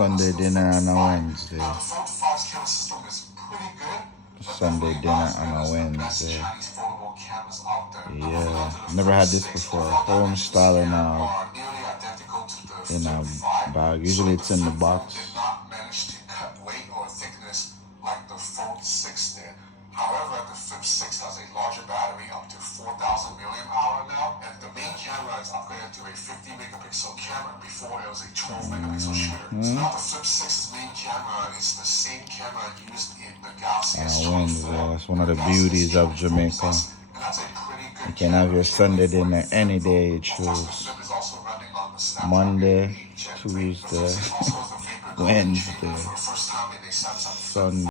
Sunday dinner on a Wednesday. Sunday dinner on a Wednesday. Yeah, never had this before. Home style in a bag. Usually it's in the box. Like the Fold 6 did. However, the Flip 6 has a larger battery up to 4,000 milliamp hour now, and the main camera is upgraded to a 50 megapixel camera. Before it was a 12 megapixel shooter. So now the Flip 6's main camera is the same camera used in the Galaxy S24. That's one of the beauties of Jamaica. You can have your Sunday dinner any day you choose. Monday, Tuesday, Wednesday, Sunday.